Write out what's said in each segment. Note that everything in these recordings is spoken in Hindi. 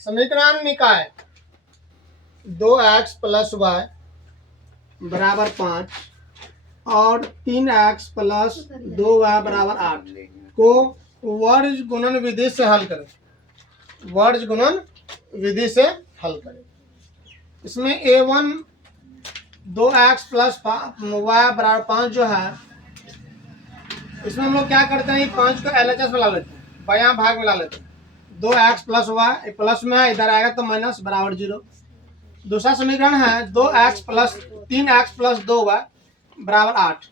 समीकरण निकाय 2x प्लस वाई बराबर 5 और 3x प्लस 2y बराबर 8 को वर्ज गुणन विधि से हल करें। वर्ज गुणन विधि से हल करें। इसमें a1 2x प्लस वाई बराबर 5 जो है, इसमें हम लोग क्या करते हैं, 5 को LHS में ला लेते हैं, बायां भाग में ला लेते हैं। 2x प्लस वाई प्लस में है, इधर आएगा तो माइनस बराबर 0। दूसरा समीकरण है 2x plus 3x plus 2y बराबर 8।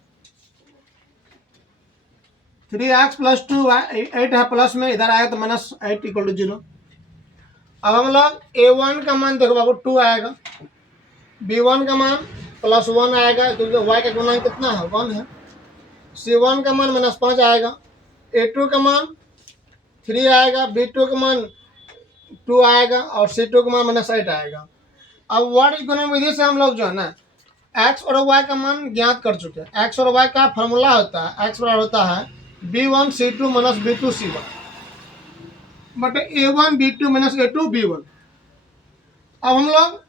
3x प्लस 2y 8 है, प्लस में इधर आएगा तो माइनस 8 इक्वल टू 0। अब हम लोग a1 का मान देखो बाबू 2 आएगा, b1 का मान प्लस 1 आएगा क्योंकि y का गुणांक कितना है 1 है। c1 का मान माइनस 5 आएगा, a2 का मान 3 आएगा, b2 का मान 2 आएगा और c2 का मान माइनस 8 आएगा। अब वर्ज गुणन विधि से हम लोग जो है ना x और y का मान ज्ञात कर चुके हैं। x और y का फॉर्मूला होता है, x बराबर होता है b1 c2 minus b2 c1 बटे a1 b2 minus a2 b1। अब हम लोग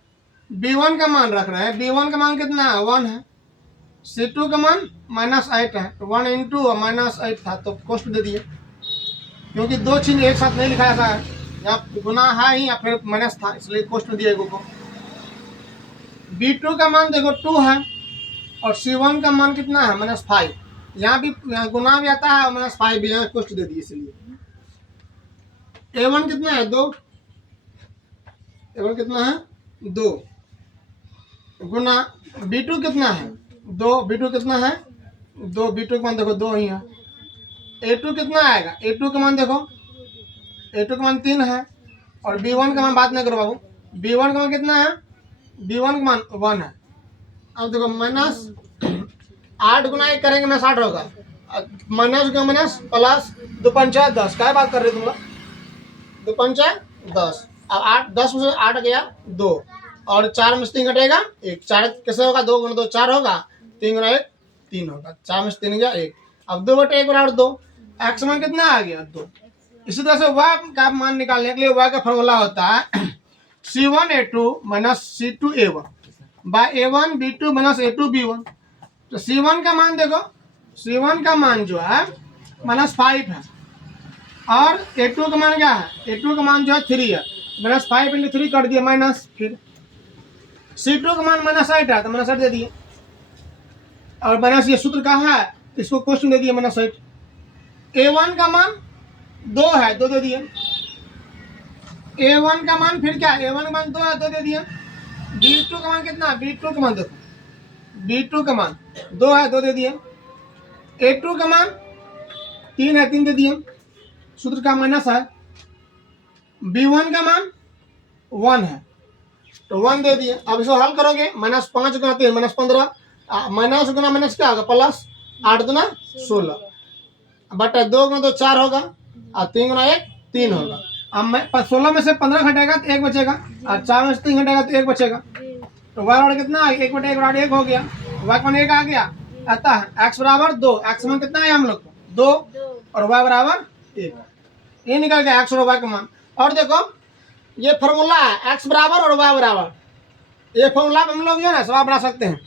b1 का मान रख रहे हैं, b1 का मान कितना है 1 है, c2 का मान माइनस 8 है, 1 इंटू माइनस 8 था तो कोष्ट दे दिए, क्योंकि दो चिन्ह एक साथ नहीं लिखा जाता है, यहाँ गुना है ही या फिर माइनस था इसलिए कोष्ट दिया एगो को। b2 का मान देखो 2 है और c1 का मान कितना है माइनस 5, यहाँ भी गुना भी आता है और माइनस 5 भी, यहाँ कोष्ट दे दिए इसलिए। a1 कितना है 2, a1 कितना है 2 गुना b2 कितना है 2, b2 कितना है 2, b2 का मान देखो 2 ही है। a2 कितना आएगा, a2 का मान देखो, a2 का मान 3 है और b1 का मान बात नहीं करो बाबू, b1 का मान कितना है, b1 का मान 1 है। अब देखो माइनस 8 गुना 1 करेंगे माइनस 8 होगा, माइनस का माइनस प्लस 2 पंचा 10, क्या बात कर रहे तुम लोग, 2 पंचा 10। अब 8 10 में से 8 गया 2 और 4 में से 3 घटेगा 1, 4 कैसे होगा 2 गुना 2 4 होगा, 3 गुना 1 3 होगा, 4 में से 3 गया 1। अब 2 बटे 1 बराबर 2, x मान कितना आ गया 2। इसी तरह से y का मान निकालने के लिए y का फॉर्मूला होता है c1a2 minus c2a1 bye a1 b2 minus a2 b1। तो c1 का मान देखो, c1 का मान जो है माइनस 5 है और a2 का मान क्या है, a2 का मान जो है 3 है, माइनस 5 इंटू 3 कर दिया माइनस, फिर c2 का मान माइनस 8 है तो माइनस 8 दे दिए और माइनस ये सूत्र का है इसको क्वेश्चन दे दिए माइनस 8। a1 का मान 2 है 2 दे दिए, a1 का मान फिर क्या, a1 का मान 2 है 2 दे दिए। b2 का मान कितना है, b2 का मान देखो, b2 का मान 2 है 2 दे दिए, a2 का मान 3 है 3 दे दिए, सूत्र का माइनस है। b1 का मान 1 है तो 1 दे दिए। अब इसको हल करोगे, माइनस 5 गुना 3 माइनस 15, माइनस गुना माइनस क्या होगा प्लस 8 गुना 16 बटा 2 गुना 2 4 होगा और 3 गुना 1 3 होगा। अब 16 में से 15 घटेगा तो 1 बचेगा और 4 में से 3 घटेगा तो 1 बचेगा, तो y बराबर कितना, 1 बटे 1 बराबर 1 हो गया, y का मान 1 आ गया। आता है x बराबर 2, x मान कितना है हम लोग को 2 और y बराबर 1, ये निकल गया x और y का मान। और देखो ये फॉर्मूला है x बराबर और y बराबर, ये फॉर्मूला हम लोग जो है ना सवाल बना सकते हैं।